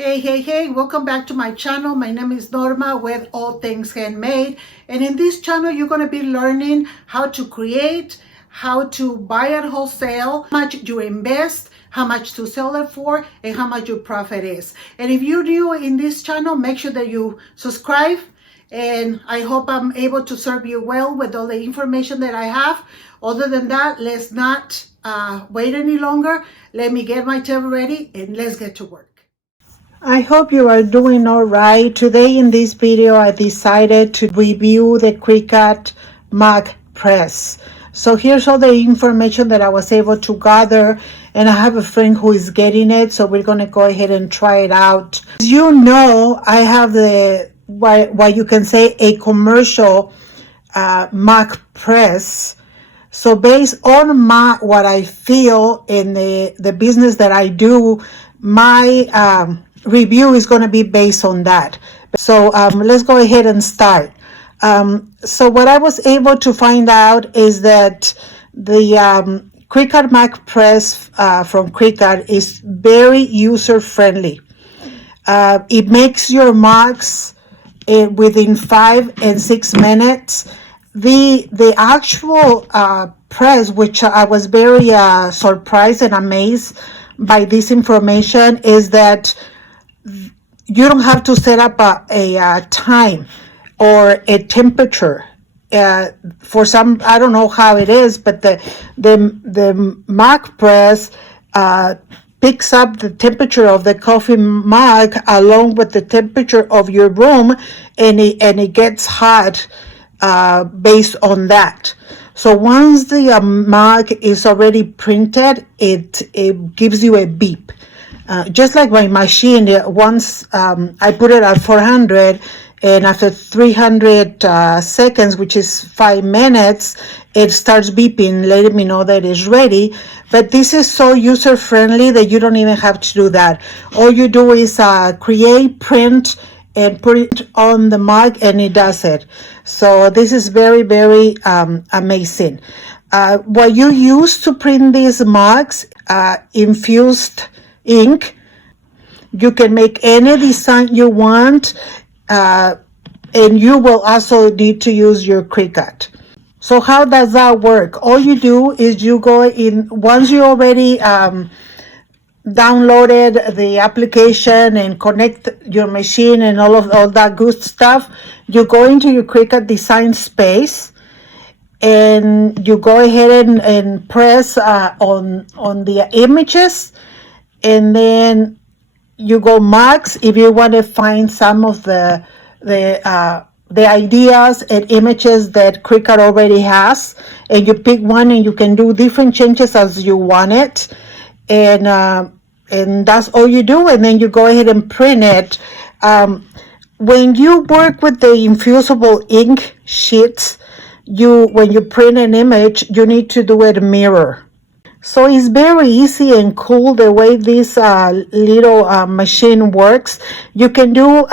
Hey, welcome back to my channel. My name is Norma with All Things Handmade. And in this channel, you're going to be learning how to create, how to buy at wholesale, how much you invest, how much to sell it for, and how much your profit is. And if you're new in this channel, make sure that you subscribe. And I hope I'm able to serve you well with all the information that I have. Other than that, let's not wait any longer. Let me get my table ready and let's get to work. I hope you are doing all right. Today in this video, I decided to review the Cricut mug press. So here's all the information that I was able to gather, and I have a friend who is getting it, so we're going to go ahead and try it out. As you know, I have what you can say a commercial mug press. So based on what I feel in the business that I do, my review is going to be based on that. So let's go ahead and start. So what I was able to find out is that the Cricut Mac Press from Cricut is very user-friendly. It makes your mugs within 5 and 6 minutes. The actual press, which I was very surprised and amazed by this information, is that you don't have to set up a time or a temperature. For some, I don't know how it is, but the mug press picks up the temperature of the coffee mug along with the temperature of your room, and it gets hot based on that. So once the mug is already printed, it gives you a beep. Just like my machine, once I put it at 400, and after 300 seconds, which is 5 minutes, it starts beeping, letting me know that it's ready. But this is so user-friendly that you don't even have to do that. All you do is create, print, and put it on the mug, and it does it. So this is very, very amazing. What you use to print these mugs, infused ink. You can make any design you want, and you will also need to use your Cricut. So how does that work? All you do is you go in, once you already downloaded the application and connect your machine and all that good stuff, you go into your Cricut design space, and you go ahead and press on the images, and then you go mugs if you want to find some of the ideas and images that Cricut already has, and you pick one and you can do different changes as you want it, and that's all you do, and then you go ahead and print it. When you work with the Infusible Ink Sheets, when you print an image, you need to do it mirror. So it's very easy and cool the way this little machine works. You can do,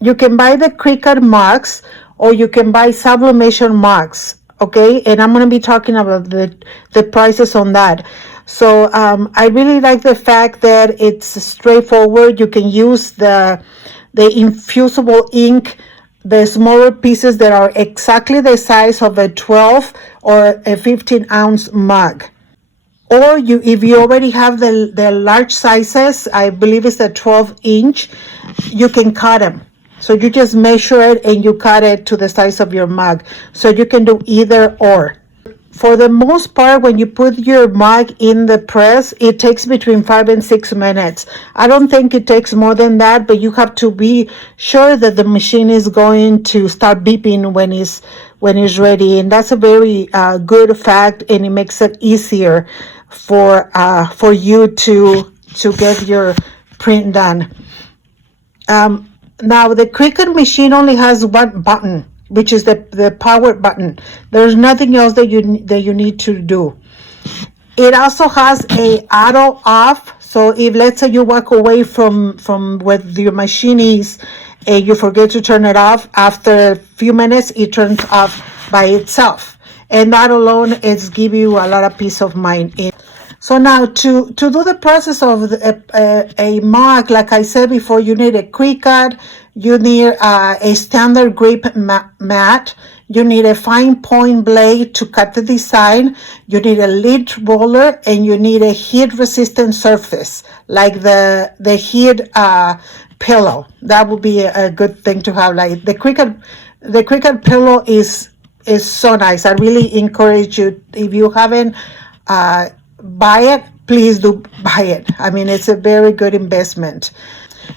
you can buy the Cricut mugs, or you can buy sublimation mugs, okay? And I'm going to be talking about the prices on that. So I really like the fact that it's straightforward. You can use the infusible ink, the smaller pieces that are exactly the size of a 12 or a 15-ounce mug. Or if you already have the large sizes, I believe it's a 12-inch, you can cut them. So you just measure it and you cut it to the size of your mug. So you can do either or. For the most part, when you put your mug in the press, it takes between 5 and 6 minutes. I don't think it takes more than that, but you have to be sure that the machine is going to start beeping when it's ready. And that's a very good fact, and it makes it easier for you to get your print done. Now the Cricut machine only has one button, which is the power button. There's nothing else that you need to do. It also has a auto off. So if, let's say, you walk away from where your machine is and you forget to turn it off, after a few minutes it turns off by itself, and that alone is give you a lot of peace of mind. So now to do the process of a mug, like I said before, you need a Cricut, you need a standard grip mat, you need a fine point blade to cut the design, you need a lid roller, and you need a heat resistant surface, like the heat pillow. That would be a good thing to have. Like the Cricut pillow is so nice. I really encourage you, if you haven't buy it, please do buy it. I mean, it's a very good investment.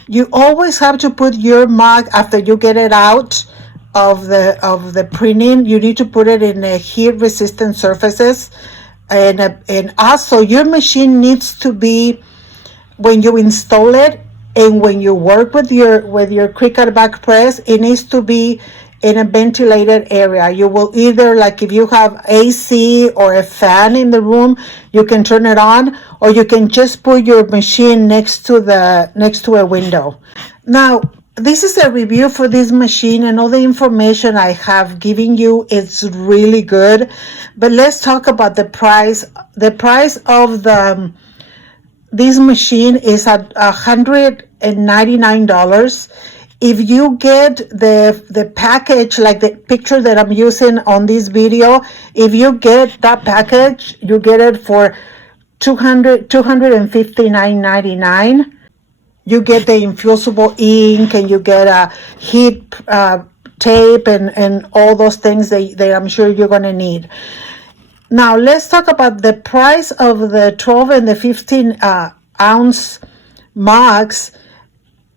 You always have to put your mug, after you get it out of the printing, you need to put it in a heat resistant surfaces, and also your machine needs to be, when you install it and when you work with your Cricut back press, it needs to be in a ventilated area. You will either, like if you have AC or a fan in the room, you can turn it on, or you can just put your machine next to a window. Now, this is a review for this machine, and all the information I have given you is really good. But let's talk about the price. The price of this machine is at $199. If you get the package, like the picture that I'm using on this video, if you get that package, you get it for $259.99. You get the infusible ink, and you get a heat tape and all those things that I'm sure you're going to need. Now let's talk about the price of the 12 and the 15 ounce mugs.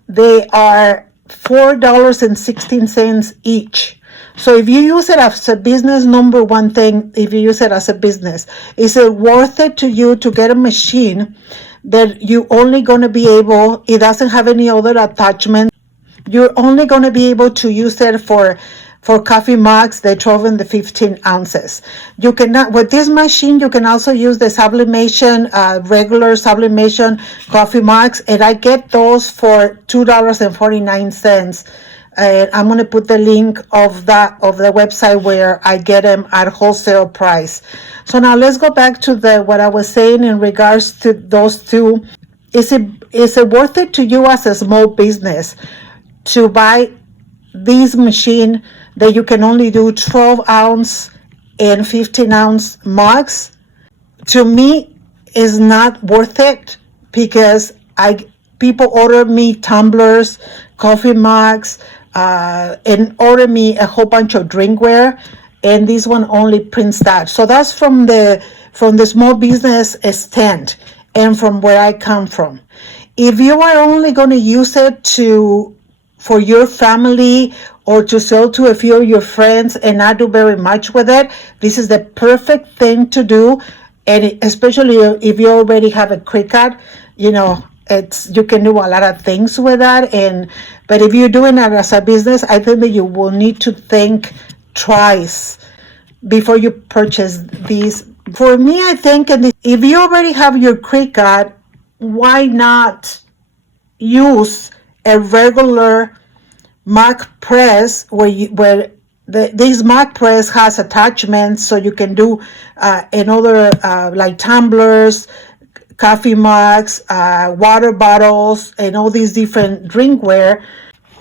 They are $4.16 each. So if you use it as a business, number one thing, if you use it as a business, is it worth it to you to get a machine that you only going to be able, it doesn't have any other attachment, you're only going to be able to use it for coffee mugs, the 12 and the 15 ounces. You cannot, with this machine, you can also use the sublimation, regular sublimation coffee mugs, and I get those for $2.49. I'm going to put the link of the website where I get them at wholesale price. So now let's go back to what I was saying in regards to those two. Is it worth it to you as a small business to buy this machine that you can only do 12 ounce and 15 ounce mugs? To me, is not worth it, because people order me tumblers, coffee mugs, and order me a whole bunch of drinkware, and this one only prints that. So that's from the small business stand and from where I come from. If you are only going to use it for your family or to sell to a few of your friends and not do very much with it, this is the perfect thing to do. And especially if you already have a Cricut, you can do a lot of things with that. But if you're doing it as a business, I think that you will need to think twice before you purchase these. For me, I think if you already have your Cricut, why not use a regular Mac press where this Mac press has attachments, so you can do another like tumblers, coffee mugs, water bottles, and all these different drinkware.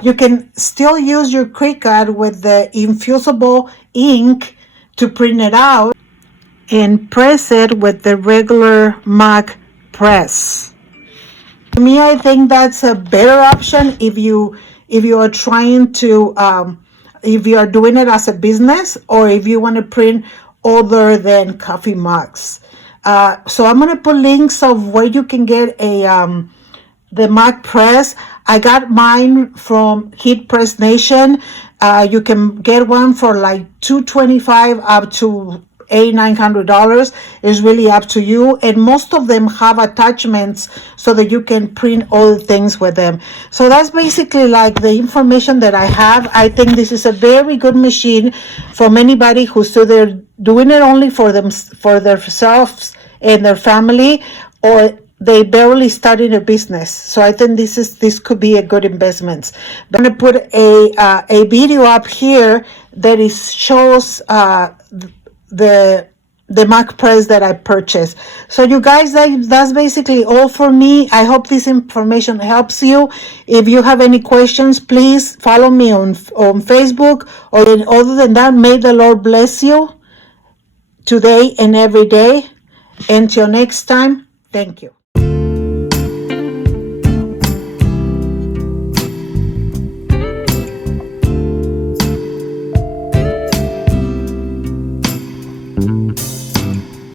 You can still use your Cricut with the infusible ink to print it out and press it with the regular Mac press. To me, I think that's a better option if you are trying to, if you are doing it as a business, or if you want to print other than coffee mugs. So I'm going to put links of where you can get the Mac press. I got mine from Heat Press Nation. You can get one for like $225 up to $900. Is really up to you, and most of them have attachments so that you can print all the things with them. So that's basically like the information that I have. I think this is a very good machine from anybody who's either doing it only for themselves and their family, or they barely started a business. So I think this could be a good investment. I'm going to put a video up here that shows the the Mac press that I purchased. So you guys, that's basically all for me. I hope this information helps you. If you have any questions, please follow me on Facebook. Or other than that, may the Lord bless you today and every day. Until next time, thank you.